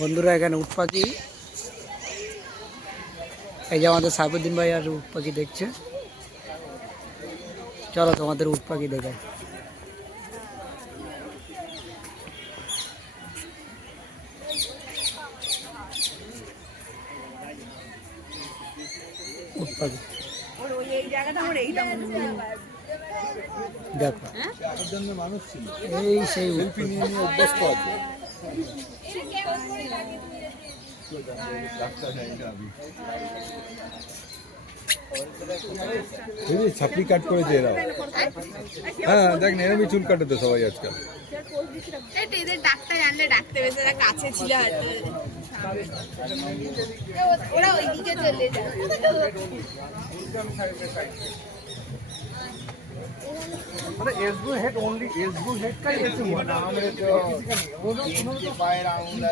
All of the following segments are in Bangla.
বন্ধুরা, এখানে উট পাখি। এই যে আমাদের সাইফুদ্দিন ভাই আর উট পাখি দেখছে। চলো তোমাদের উট পাখি দেখায় উট পাখি। দেখো। এই সেই উট পাখি। অভ্যস্ত আছে। হ্যাঁ দেখ না, এরমই চুল কাটে তো সবাই আজকাল। ওরা ওইদিকে চলে যায়। एसबू हेड ओनली एसबू हेड का ही हुआ ना हमें जो इनके बाहर आऊंगा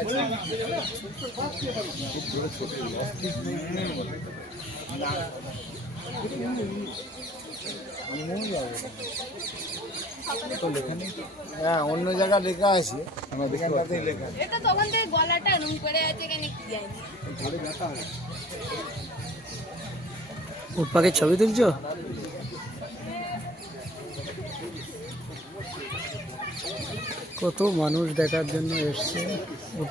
হ্যাঁ অন্য জায়গা লেখা আছে আমার এখানটাতেই লেখা এটা তখন থেকে গলাটা নুন করে আছে কেন কি জানি উট পাখির ছবি তুলছো কত মানুষ দেখার জন্য এসছে উট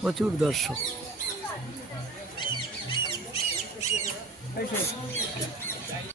প্রচুর দর্শক।